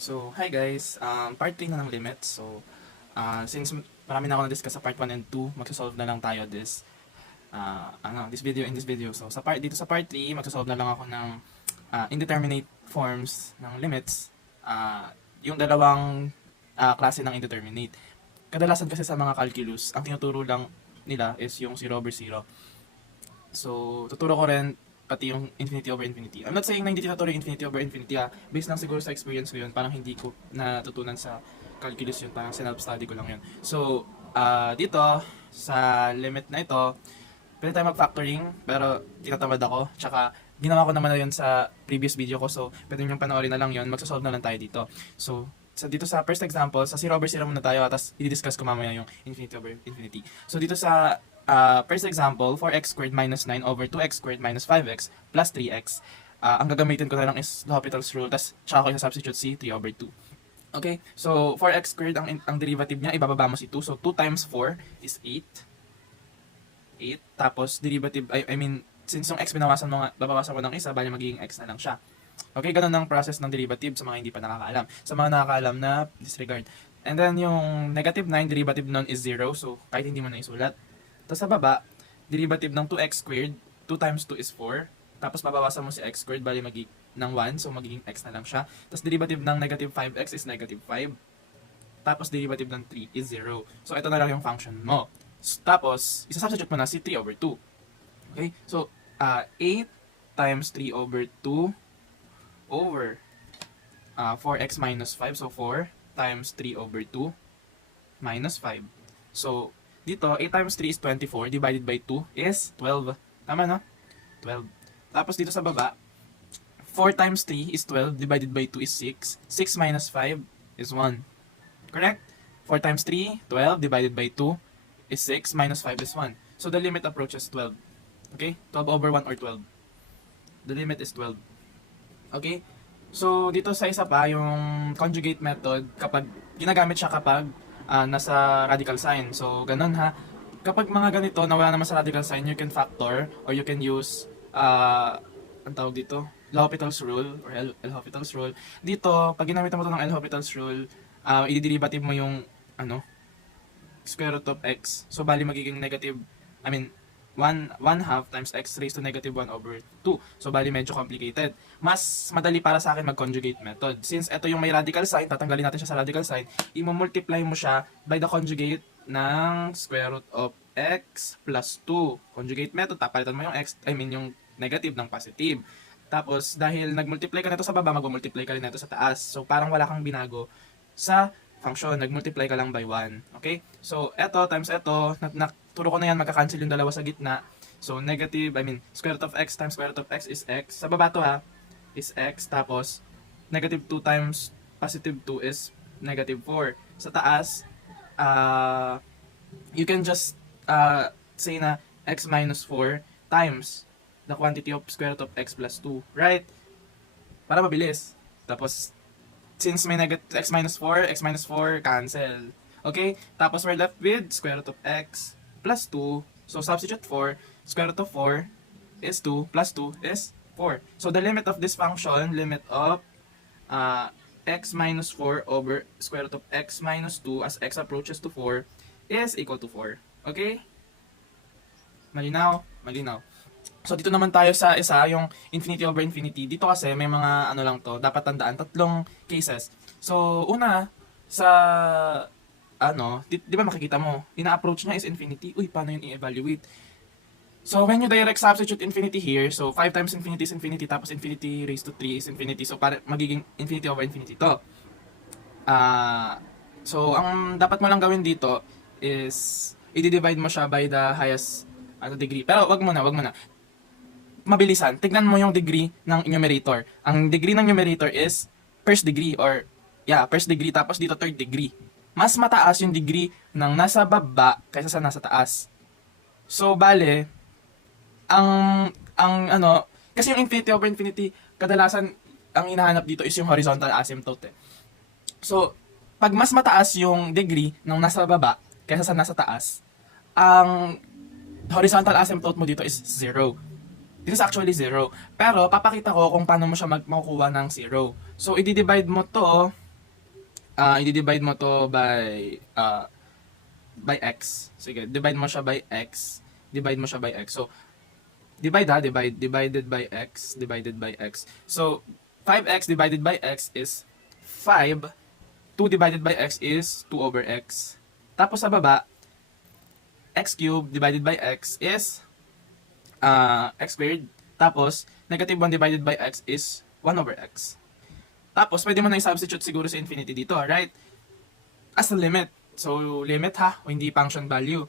So, hi guys. Part 3 na ng limits. So, since marami na ako na-discuss sa part 1 and 2, magsasolve na lang tayo this video in this video. So, dito sa part 3, magsasolve na lang ako ng indeterminate forms ng limits. Yung dalawang klase ng indeterminate. Kadalasan kasi sa mga calculus, ang tinuturo lang nila is yung 0/0. So, tuturo ko rin pati yung infinity over infinity. I'm not saying na hindi tinuturo yung infinity over infinity based lang siguro sa experience ko yun, parang hindi ko natutunan sa calculus yun, parang self-study ko lang yun. So, dito, sa limit na ito, pwede tayo mag-factoring, pero tinatamad ako, tsaka ginawa ko naman na yun sa previous video ko, so pwede nyo panoorin na lang yun, magsasolve na lang tayo dito. So, dito sa first example, sa 0/0 muna tayo, tapos i-discuss ko mamaya yung infinity over infinity. So, dito sa first example, 4x squared minus 9 over 2x squared minus 5x plus 3x. Ang gagamitin ko na lang is L'Hopital's rule, tas tsaka ko i-substitute si 3/2. Okay, so 4x squared, ang derivative niya, ibababa mo si 2. So 2 times 4 is 8. 8. Tapos derivative, I mean, since yung x babawasan mo ng isa, bali magiging x na lang siya. Okay, ganun ang process ng derivative sa mga hindi pa nakakaalam. Sa mga nakakaalam na disregard. And then yung negative 9, derivative nun is 0. So kahit hindi mo na isulat. Tapos sa baba, derivative ng 2x squared, 2 times 2 is 4. Tapos babawasan mo si x squared, bali magiging ng 1, so magiging x na lang siya. Tapos derivative ng negative 5x is negative 5. Tapos derivative ng 3 is 0. So ito na lang yung function mo. Tapos, isa-substitute mo na si 3/2. Okay? So, 8 times 3/2 over 4x minus 5. So, 4 times 3/2 minus 5. So, dito, 8 times 3 is 24, divided by 2 is 12. Tama, no? 12. Tapos dito sa baba, 4 times 3 is 12, divided by 2 is 6. 6 minus 5 is 1. Correct? 4 times 3, 12, divided by 2 is 6, minus 5 is 1. So the limit approaches 12. Okay? 12 over 1 or 12. The limit is 12. Okay? So dito sa isa pa, yung conjugate method, ginagamit siya kapag nasa radical sign. So, ganun ha. Kapag mga ganito, nawala naman sa radical sign, you can factor or you can use, ang tawag dito, L'Hopital's rule or L'Hopital's rule. Dito, pag ginamit mo ito ng L'Hopital's rule, i-derivative mo yung, square root of x. So, bali magiging negative, 1 half times x raised to negative 1 over 2. So, bali medyo complicated. Mas madali para sa akin mag-conjugate method. Since ito yung may radical sign, tatanggalin natin siya sa radical sign, i-multiply mo siya by the conjugate ng square root of x plus 2. Conjugate method, papalitan mo yung x, yung negative ng positive. Tapos, dahil nag-multiply ka nito sa baba, mag-multiply ka rin nito sa taas. So, parang wala kang binago sa function, nag-multiply ka lang by 1. Okay? So, eto times eto, naturo ko na yan, magka-cancel yung dalawa sa gitna. So, square root of x times square root of x is x. Sa baba to is x. Tapos, negative 2 times positive 2 is negative 4. Sa taas, you can just say na x minus 4 times the quantity of square root of x plus 2. Right? Para mabilis. Tapos, since may x minus 4, cancel. Okay? Tapos we're left with square root of x plus 2. So substitute 4. Square root of 4 is 2 plus 2 is 4. So the limit of this function, limit of x minus 4 over square root of x minus 2 as x approaches to 4 is equal to 4. Okay? Malinaw? Malinaw. So, dito naman tayo sa isa, yung infinity over infinity. Dito kasi, may mga lang to, dapat tandaan, 3 cases. So, una, sa, di ba makikita mo, ina-approach niya is infinity. Uy, paano yun i-evaluate? So, when you direct substitute infinity here, so 5 times infinity is infinity, tapos infinity raised to 3 is infinity. So, magiging infinity over infinity to. So, ang dapat mo lang gawin dito is, i-divide mo siya by the highest degree. Pero, wag mo na. Mabilisan, tignan mo yung degree ng numerator. Ang degree ng numerator is first degree first degree, tapos dito third degree. Mas mataas yung degree ng nasa baba kaysa sa nasa taas. So, bale, kasi yung infinity over infinity, kadalasan, ang hinahanap dito is yung horizontal asymptote. So, pag mas mataas yung degree ng nasa baba kaysa sa nasa taas, ang horizontal asymptote mo dito is 0. This is actually 0. Pero, papakita ko kung paano mo siya makukuha ng 0. So, i-divide mo to i-divide mo to by x. Sige, divide mo siya by x. Divide mo siya by x. So, divided by x, divided by x. So, 5x divided by x is 5. 2 divided by x is 2 over x. Tapos sa baba, x cubed divided by x is x squared. Tapos, negative 1 divided by x is 1 over x. Tapos, pwede mo na i-substitute siguro sa infinity dito, right? As a limit. So, limit ha, o hindi function value.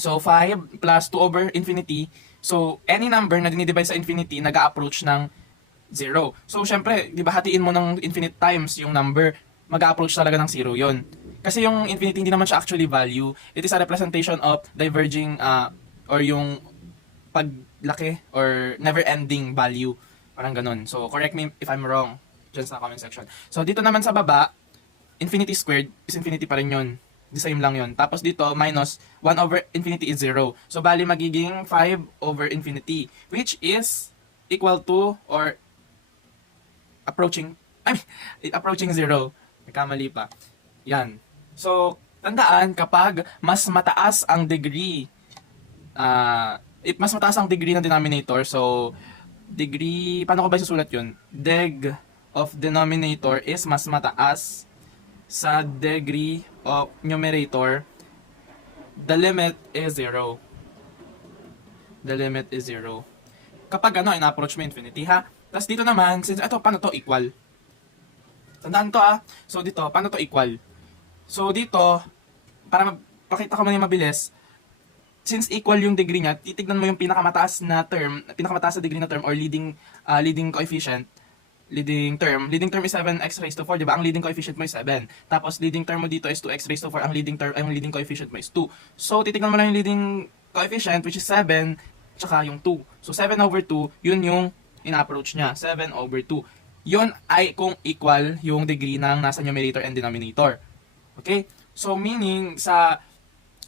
So, 5 plus 2 over infinity. So, any number na dinidivide sa infinity, nag-a-approach ng 0. So, syempre, di ba hatiin mo ng infinite times yung number, mag-a-approach talaga ng 0 yon. Kasi yung infinity hindi naman siya actually value. It is a representation of diverging or yung paglaki or never-ending value. Parang ganun. So, correct me if I'm wrong dyan sa comment section. So, dito naman sa baba, infinity squared is infinity pa rin yun. The same lang yun. Tapos dito, minus 1 over infinity is 0. So, bali magiging 5 over infinity, which is equal to or approaching 0. Nagkamali pa. Yan. So, tandaan, kapag mas mataas ang degree, mas mataas ang degree ng denominator, so, degree, paano ko ba isusulat yun? Deg of denominator is mas mataas sa degree of numerator, the limit is 0. The limit is 0. Kapag in-approach mo infinity ha. Tapos dito naman, since ito, paano to equal? Tandaan to So dito, paano to equal? So dito, para pakita ko man yung mabilis, since equal yung degree niya, titignan mo yung pinakamataas na degree na term or leading coefficient. Leading term is 7x raised to 4, di ba? Ang leading coefficient mo is 7. Tapos leading term mo dito is 2x raised to 4. Ang leading coefficient mo is 2. So titignan mo lang yung leading coefficient, which is 7, tsaka yung 2. So 7 over 2, yun yung in-approach niya. 7 over 2. Yun ay kung equal yung degree ng nasa numerator and denominator. Okay? So meaning sa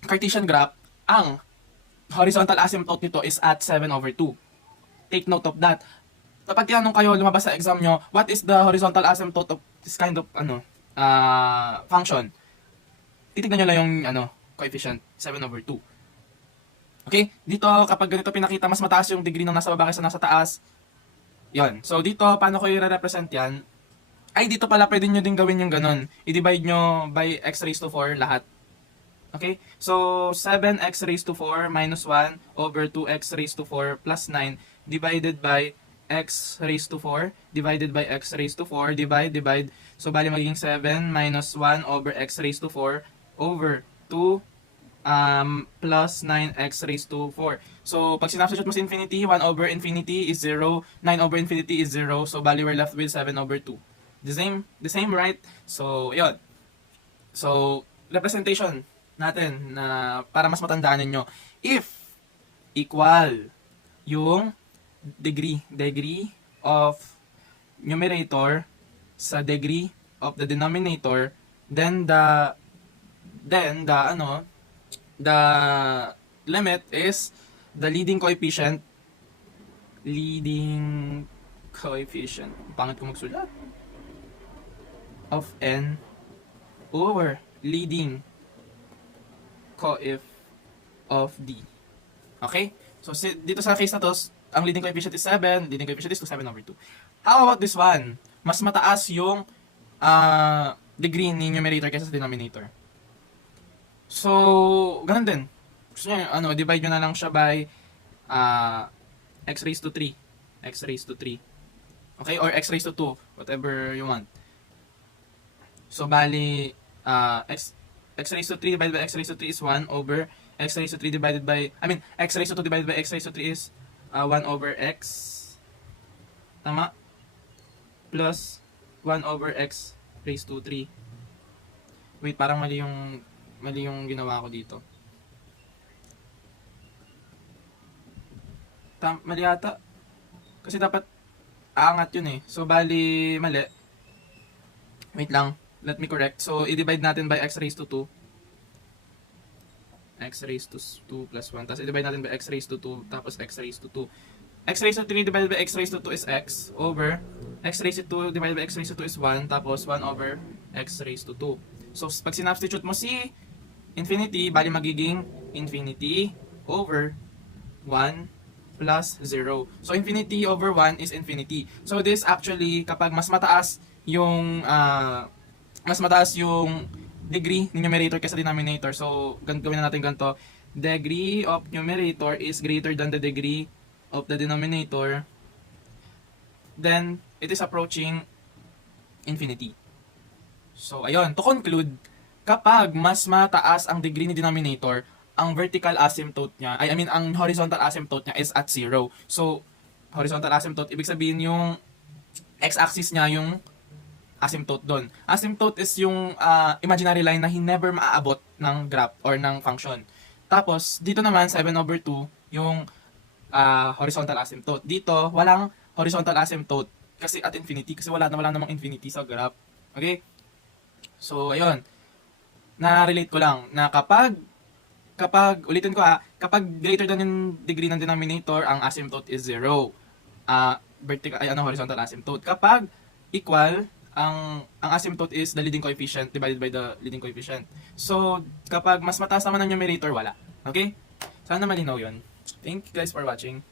Cartesian graph, ang horizontal asymptote nito is at 7 over 2. Take note of that. Kapag tinanong kayo, lumabas sa exam nyo, what is the horizontal asymptote of this kind of function? Titignan nyo lang yung coefficient, 7 over 2. Okay? Dito, kapag ganito pinakita, mas mataas yung degree ng nasa baba kaysa nasa taas. Yon. So, dito, paano ko i-represent yan? Ay, dito pala pwede nyo din gawin yung ganun. I-divide nyo by x raised to 4 lahat. Okay? So, 7x raised to 4 minus 1 over 2x raised to 4 plus 9 divided by x raised to 4 divided by x raised to 4 divide. So, bali magiging 7 minus 1 over x raised to 4 over 2 plus 9x raised to 4. So, pag sinubstitute mo sa infinity, 1 over infinity is 0, 9 over infinity is 0. So, bali we're left with 7 over 2. The same, right? So, yun. So, representation natin na para mas matandaan ninyo. If equal yung degree of numerator sa degree of the denominator, then the limit is the leading coefficient, pangit ko magsulat, of n over leading coef of d. Okay? So, dito sa case na to, ang leading coefficient is 7, leading coefficient is 7 over 2. How about this one? Mas mataas yung degree ni numerator kaysa sa denominator. So, ganun din. Gusto nyo, divide nyo na lang siya by x raised to 3. X raised to 3. Okay? Or x raised to 2. Whatever you want. So, bali, x raised to 3 divided by x raised to 3 is 1 over x raised to 3 divided by, x raised to 2 divided by x raised to 3 is 1 over x. Tama? Plus 1 over x raised to 3. Wait, parang mali yung ginawa ko dito. Mali ata. Kasi dapat aangat yun eh. So, bali, mali. Wait lang. Let me correct. So, i-divide natin by x raised to 2. X raised to 2 plus 1. Tapos, i-divide natin by x raised to 2. Tapos, x raised to 2. x raised to 3 divided by x raised to 2 is x over x raised to 2 divided by x raised to 2 is 1 tapos 1 over x raised to 2. So pag sinubstitute mo si infinity, bali magiging infinity over 1 plus 0. So infinity over 1 is infinity. So this actually kapag mas mataas yung degree ng numerator kaysa denominator. So gawin na natin ganito. Degree of numerator is greater than the degree of the denominator. Then it is approaching infinity. So ayun, to conclude, kapag mas mataas ang degree ni denominator, ang vertical asymptote niya, ang horizontal asymptote niya is at 0. So, horizontal asymptote, ibig sabihin yung x-axis niya yung asymptote doon. Asymptote is yung imaginary line na never maaabot ng graph or ng function. Tapos, dito naman, 7 over 2, yung horizontal asymptote. Dito, walang horizontal asymptote kasi at infinity, kasi wala namang infinity sa graph. Okay? So, ayun. Na-relate ko lang na kapag ulitin ko kapag greater than yung degree ng denominator, ang asymptote is 0. Horizontal asymptote. Kapag equal, ang asymptote is the leading coefficient divided by the leading coefficient. So, kapag mas mataas naman ang numerator, wala. Okay? Sana malinaw yun. Thank you guys for watching.